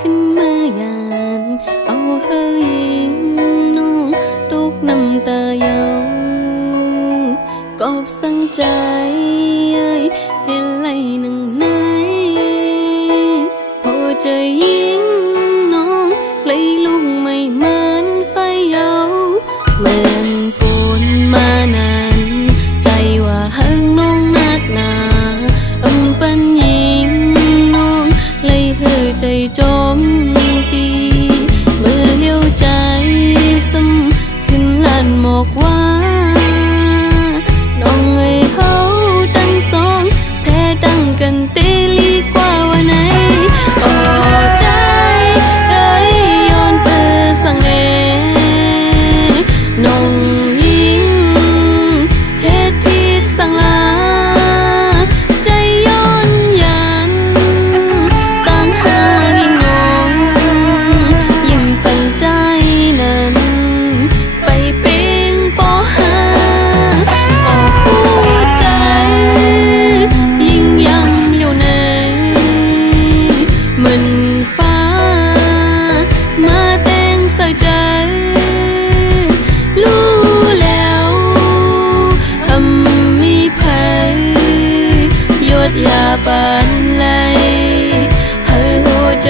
ขึ้นเมื่อยานเอาเฮยิงน้องตุกน้ำตาเยากอบสั่งใจเห็นไหลหนึ่งไหนพอใจยิงน้องเลยลุกไม่เหมือนไฟเยาเหมือนปูนมานานใจว่าเฮิงน้องนักหนาปันยิงน้องเลยเหือใจจมปีเมื่อเลี้ยวใจซ้ำขึ้นลานหมอกว่าน้องเอ้ยเฮาตั้งสองแพ้ตั้งกันเตลีกว่าวันไหนโอ้ใจเอ้ยย้อนเปิดสังเอน้องยิงเฮ็ดผิดสังลาใจย้อนยันตั้งหายิงน้องยิ่งปันใจนั้นไปเป็นปอหาโอ้หัวใจยิ่งย้ำอยู่ในเหมือนฟ้ามาแต่งใส่ใจรู้แล้วทำมีภัยหยดยาปานไหลเฮ้ยหัวใจ